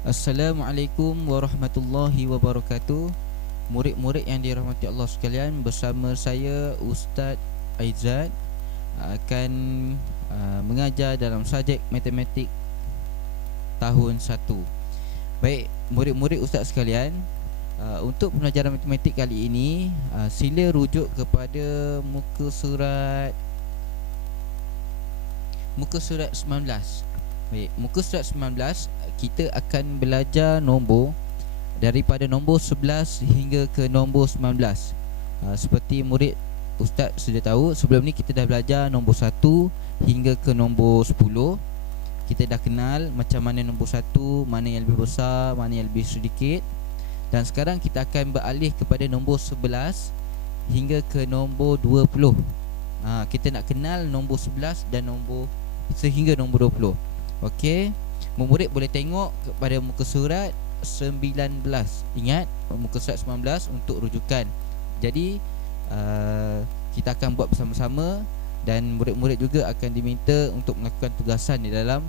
Assalamualaikum warahmatullahi wabarakatuh. Murid-murid yang dirahmati Allah sekalian, bersama saya Ustaz Aizat akan mengajar dalam subjek matematik tahun 1. Baik, murid-murid Ustaz sekalian, untuk pembelajaran matematik kali ini, sila rujuk kepada muka surat 19. Baik, muka surat 19 kita akan belajar nombor daripada nombor 11 hingga ke nombor 19. Seperti murid Ustaz sudah tahu, sebelum ni kita dah belajar nombor 1 hingga ke nombor 10. Kita dah kenal macam mana nombor 1, mana yang lebih besar, mana yang lebih sedikit. Dan sekarang kita akan beralih kepada nombor 11 hingga ke nombor 20. Kita nak kenal nombor 11 dan nombor sehingga nombor 20. Okey, murid boleh tengok kepada muka surat 19. Ingat, muka surat 19 untuk rujukan. Jadi kita akan buat bersama-sama, dan murid-murid juga akan diminta untuk melakukan tugasan di dalam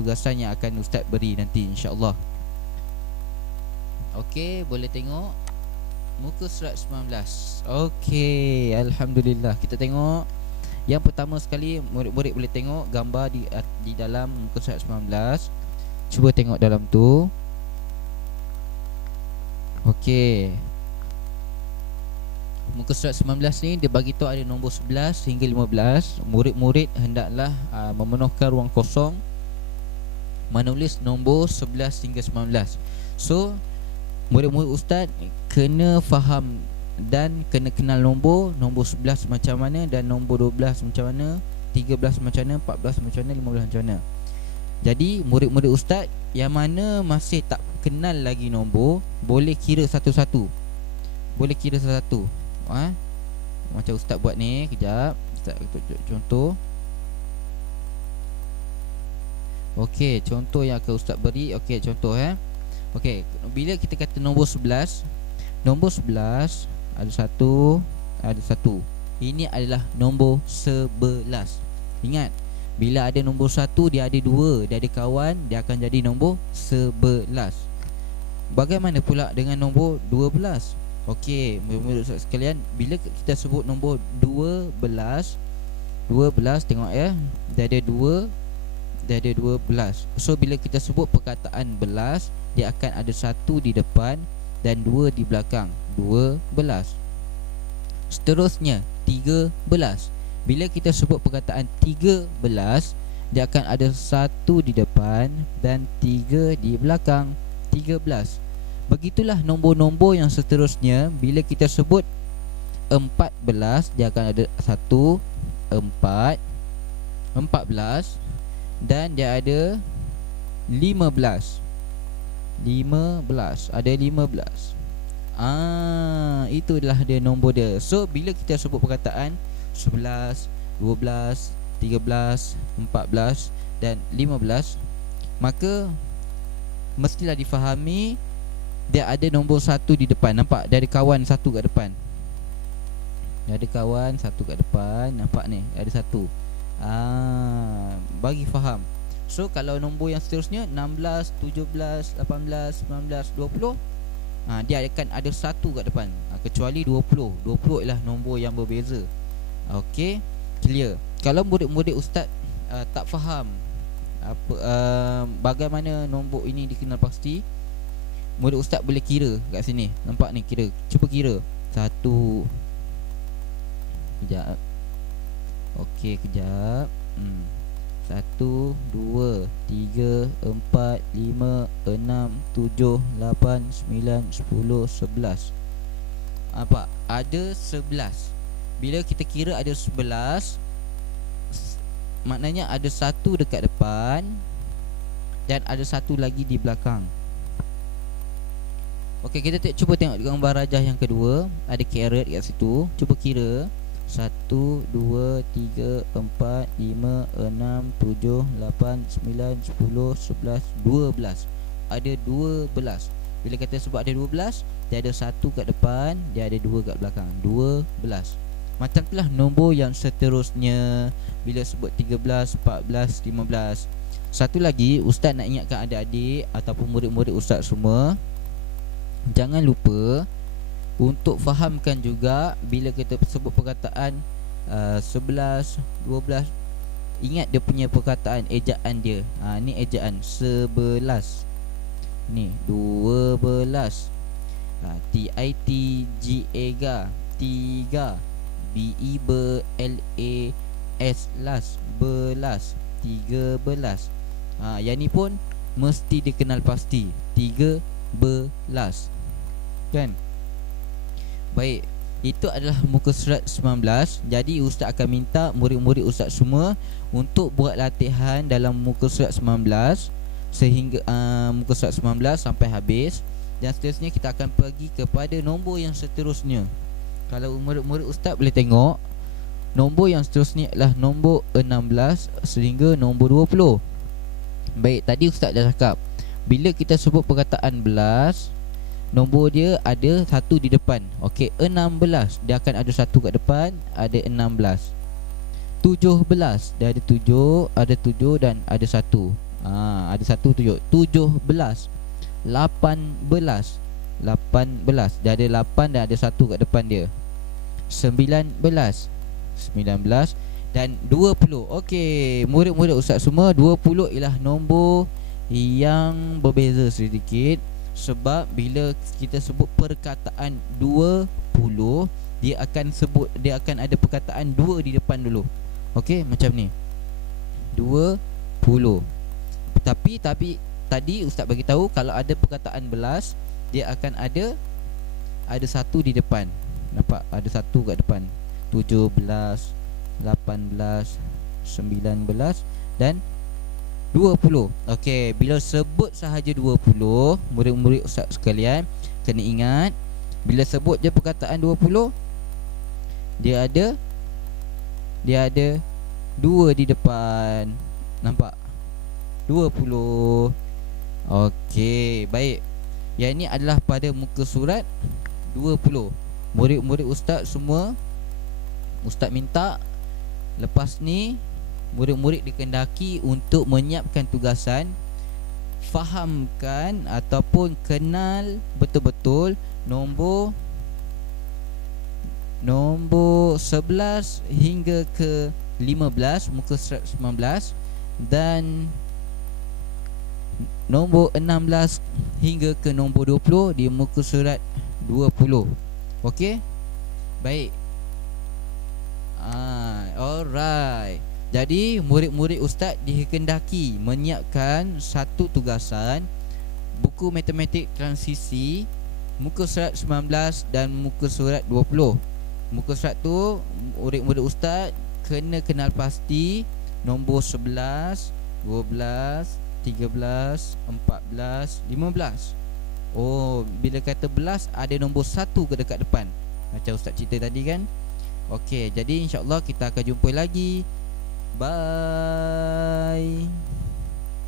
tugasan yang akan Ustaz beri nanti, insya-Allah. Okey, boleh tengok muka surat 19. Okey, alhamdulillah. Kita tengok yang pertama sekali, murid-murid boleh tengok gambar di dalam muka surat 19. Cuba tengok dalam tu. Okey, muka surat 19 ni dia bagi tahu ada nombor 11 hingga 15. Murid-murid hendaklah memenuhkan ruang kosong menulis nombor 11 hingga 19. So, murid-murid Ustaz kena faham dan kena kenal nombor 11 macam mana, dan nombor 12 macam mana, 13 macam mana, 14 macam mana, 15 macam mana. Jadi murid-murid Ustaz yang mana masih tak kenal lagi nombor, boleh kira satu-satu. Boleh kira satu-satu. Macam Ustaz buat ni, kejap Ustaz tunjuk contoh. Okey, contoh yang akan Ustaz beri. Okey, contoh Okey, bila kita kata nombor 11, nombor 11 ada satu, ada satu. Ini adalah nombor 11. Ingat, bila ada nombor 1, dia ada 2, dia ada kawan, dia akan jadi nombor 11. Bagaimana pula dengan nombor 12? Okey, murid-murid sekalian, bila kita sebut nombor 12, tengok dia ada 2, dia ada 12. So bila kita sebut perkataan belas, dia akan ada 1 di depan dan 2 di belakang. 12. Seterusnya 13. Bila kita sebut perkataan 13, dia akan ada 1 di depan dan 3 di belakang. 13. Begitulah nombor-nombor yang seterusnya. Bila kita sebut 14, dia akan ada 1, 4, 14, dan dia ada 15. 15, ada 15. Itulah dia nombor dia. So bila kita sebut perkataan 11, 12, 13, 14 dan 15, maka mestilah difahami dia ada nombor 1 di depan. Nampak? Dia ada kawan 1 kat depan. Dia ada kawan 1 kat depan. Nampak ni? Ada 1. Bagi faham. So kalau nombor yang seterusnya 16, 17, 18, 19, 20, dia akan ada 1 kat depan, kecuali 20. 20 ialah nombor yang berbeza. Okey, clear. Kalau murid-murid Ustaz tak faham bagaimana nombor ini dikenal pasti, murid Ustaz boleh kira kat sini. Nampak ni, kira. Cuba kira. 1. Kejap. Okey, kejap. 1, 2, 3, 4, 5, 6, 7, 8, 9, 10, 11. Apa? Ada 11. Bila kita kira ada 11, maknanya ada 1 dekat depan dan ada 1 lagi di belakang. Okey, kita cuba tengok gambar rajah yang kedua. Ada caret kat situ. Cuba kira. 1, 2, 3, 4, 5, 6, 7, 8, 9, 10, 11, 12. Ada 12. Bila kata sebut ada 12, dia ada 1 kat depan, dia ada 2 kat belakang. 12. Macam itulah nombor yang seterusnya. Bila sebut 13, 14, 15. Satu lagi, ustaz nak ingatkan adik-adik ataupun murid-murid ustaz semua, jangan lupa untuk fahamkan juga bila kita sebut perkataan 11, 12, ingat dia punya perkataan, ejaan dia. Ni ejaan 11, ni 12, TITGA 3, BELAS las, belas, 13. Yang ni pun mesti dikenal pasti, 13, kan? Baik, itu adalah muka surat 19. Jadi ustaz akan minta murid-murid ustaz semua untuk buat latihan dalam muka surat 19 sehingga muka surat 19 sampai habis. Dan seterusnya kita akan pergi kepada nombor yang seterusnya. Kalau murid-murid ustaz boleh tengok, nombor yang seterusnya adalah nombor 16 sehingga nombor 20. Baik, tadi ustaz dah cakap, bila kita sebut perkataan belas, nombor dia ada satu di depan. Okey, 16 dia akan ada satu kat depan, ada 16. 17 dia ada 7, ada 7 dan ada satu. Ada satu 7. 17. 18 dia ada 8 dan ada satu kat depan dia. 19 dan 20. Okey, murid-murid ustaz semua, 20 ialah nombor yang berbeza sedikit. Sebab bila kita sebut perkataan 20, dia akan ada perkataan 2 di depan dulu. Okey, macam ni, 20. Tapi tadi ustaz bagi tahu, kalau ada perkataan belas, dia akan ada satu di depan. Nampak? Ada satu kat depan. 17, 18, 19 dan 20. Okey, bila sebut sahaja 20, murid-murid ustaz sekalian kena ingat, bila sebut je perkataan 20, dia ada 2 di depan. Nampak? 20. Okey, baik. Yang ini adalah pada muka surat 20. Murid-murid ustaz semua, ustaz minta lepas ni murid-murid dikendaki untuk menyiapkan tugasan, fahamkan ataupun kenal betul-betul nombor 11 hingga ke 15 muka surat 19 dan nombor 16 hingga ke nombor 20 di muka surat 20. Okey? Baik. Alright. Jadi murid-murid ustaz dikendaki menyiapkan satu tugasan, buku matematik transisi muka surat 19 dan muka surat 20. Muka surat tu murid-murid ustaz kena kenal pasti nombor 11, 12, 13, 14, 15. Oh, bila kata belas ada nombor 1 ke dekat depan, macam ustaz cerita tadi kan. Okey, jadi insya-Allah kita akan jumpa lagi. Bye.